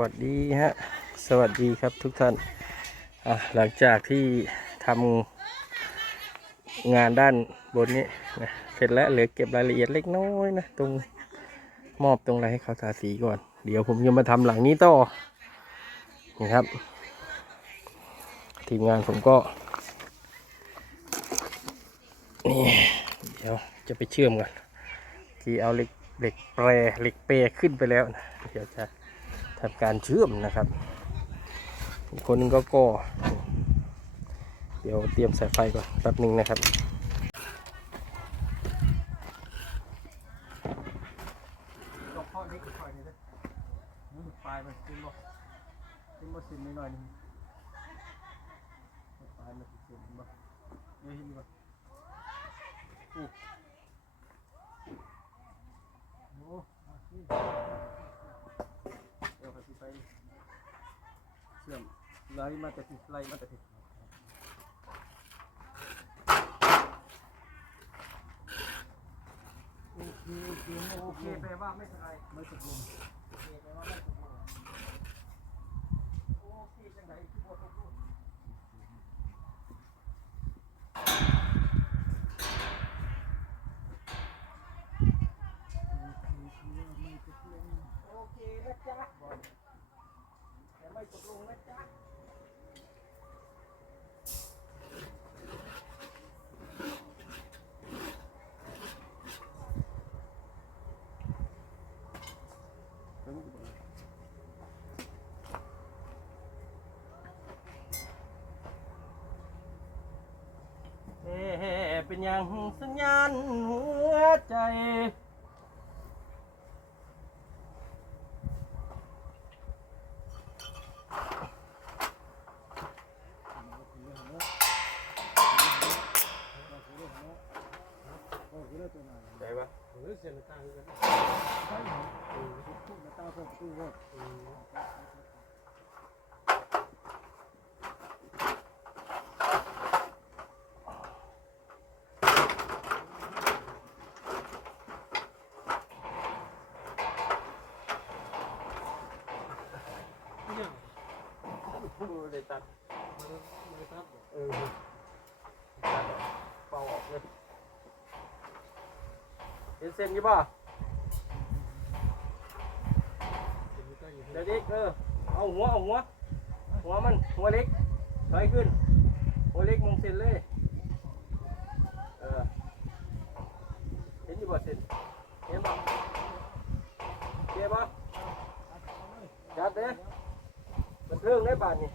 วัสดีฮะ สวัสดีครับทุกท่าน หลังจากที่ทำงานด้านบนนี้นะเสร็จแล้วเหลือเก็บรายละเอียดเล็กน้อยนะตรงมอบตรงอะไรให้เขาทาสีก่อน เดี๋ยวผมจะมาทำหลังนี้ต่อนี่ครับ ทีมงานผมก็นี่เดี๋ยวจะไปเชื่อมกันที่เอาเหล็กเหล็กแปรเหล็กเปรขึ้นไปแล้วนะเดี๋ยวจะ ทำการเชื่อมนะครับอีกคนหนึงก็ก่อเดี๋ยวเตรียมสายไฟก่อนแป๊บหนึ่งนะครับดอกข้อนี้ก็ค่อยเด้อมันปลายมันขึ้นบ่ขึ้นบ่สินนิดหน่อยนึงปลายมันสินบ่เดี๋ยวเห็นบ่โอ้ เสิไปเชื่อมไล่มาแต่ติไล่มาแต่ติโอเคโอเคโอเคแปลว่าไม่เป็นไรไม่ตกลงโอเคแปลว่าไม่ตกลงโอเคจังไหนที่บ่ตกลงโอเคนะจ๊ะแต่ไม่ตกลงนะจ๊ะ เอ๊ะ เป็นอย่างสัญญาณหัวใจ ได้ปะเออเสียงตาคือกันใช่เหรอเออทุกตาเปิดประตูก็เเลยตัดเลยตัดเออตัดเป่าออกเลยเห็นเส้นยี่ป่ะเดี๋ยวดิเออเอาหัวเอาหัว หัวมันหัวเล็กถอยขึ้น หัวเล็กมองเส้นเลยเออเห็นยี่ป่ะเส้นเห็นป่ะเจ็บป่ะจัดเด้มันเรื่องได้บาทนี่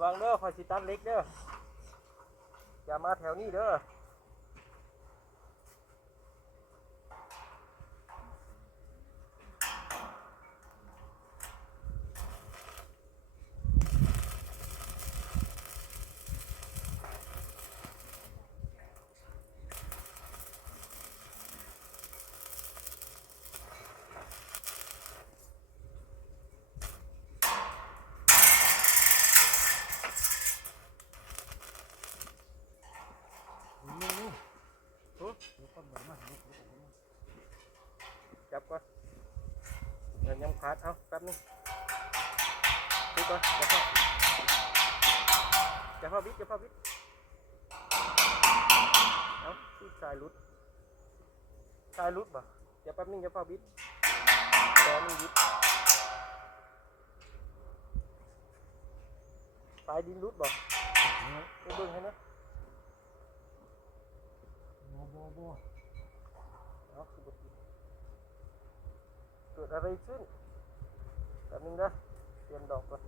ระวังเด้อคอยสิตัดเล็กเด้ออย่ามาแถวนี้เด้อ จับก่อนเดี๋ยวยัง พัดเอาแป๊บนึงดูก่อนเดี๋ยวพ่อเดี๋ยวพ่อวิทย์เดี๋ยวพ่อวิทย์เอาที่สายรุดสายรุดป่ะเดี๋ยวแป๊บนึงเดี๋ยวพ่อวิทย์แกมันวิทย์สายดินรุดป่ะไปเบิ่งให้นะเอาคือบ่ติดเกิดอะไรขึ้น แป๊บนึงนะเตรียมดอกก่อน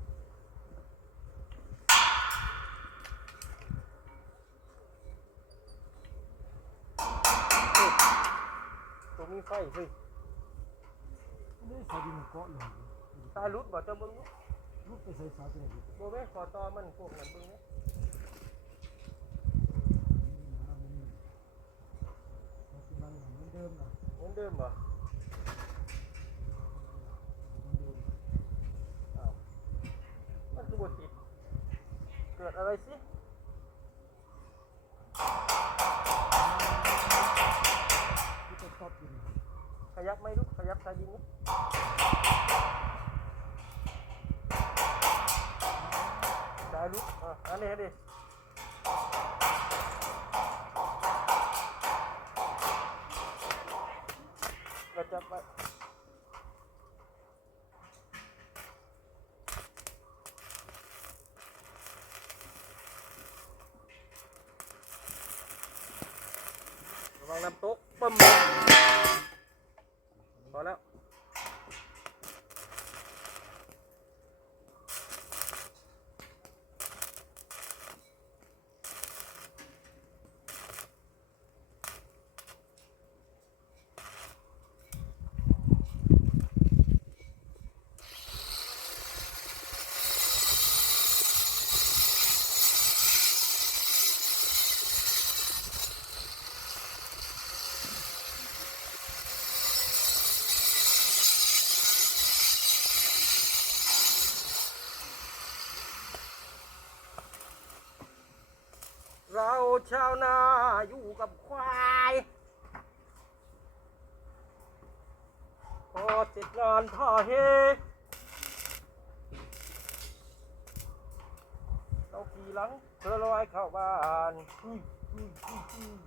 เฮ้ยตัวมีไฟเฮ้ยนี่สายดินเกาะอยู่สายรุดบ่เจ้าเบิ่งดูรูปไปใส่สายดินโบแม่ขอต่อมันพวกนั้นเบิ่งนะกำลังเหมือนเดิมนะเหมือนเดิมบ่อ้าวมันคือบ่ติด เกิดอะไรสิที่จะตอบอยู่ขยับไหมลูกขยับสายดินนี่สายลุกอะอันนี้ดิเราจับไว้ ของน้ำตกปึ้ม ชาวนาอยู่กับควาย พอเสร็จงานพ่อเฮเราขี่หลังเธอลอยเข้าบ้านอุ้ยอุ้ยอุ้ยอุ้ย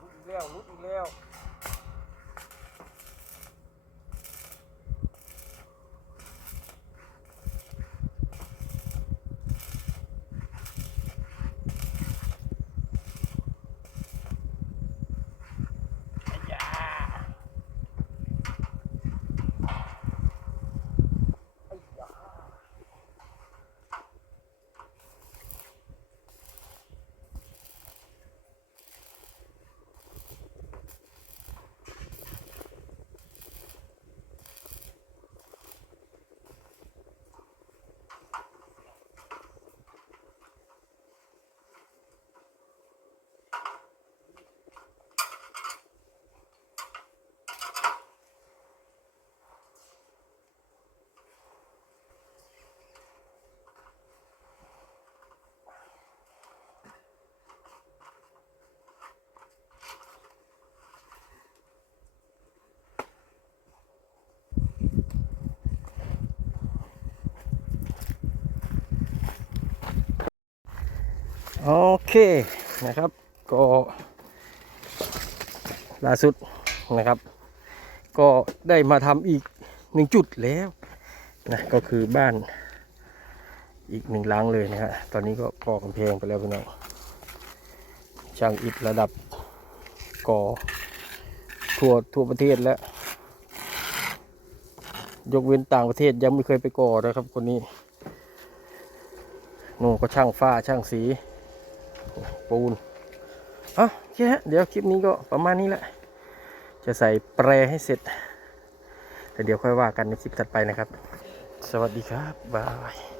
ลุกอีกแล้วลุกอีกแล้ว เคนะครับ ก็ล่าสุดนะครับ ก็ได้มาทำอีกหนึ่งจุดแล้วนะก็คือบ้านอีกหนึ่งหลังเลยนะฮะตอนนี้ก็ก่อกำแพงไปแล้วพี่น้องช่างอิฐระดับก่อทั่วทั่วประเทศแล้ว ยกเว้นต่างประเทศยังไม่เคยไปก่อนะครับคนนี้นู่นก็ช่างฝ้าช่างสี ปูนเอะโอเคฮะเดี๋ยวคลิปนี้ก็ประมาณนี้แหละ จะใส่แปรให้เสร็จ แต่เดี๋ยวค่อยว่ากันในคลิปถัดไปนะครับ สวัสดีครับบาย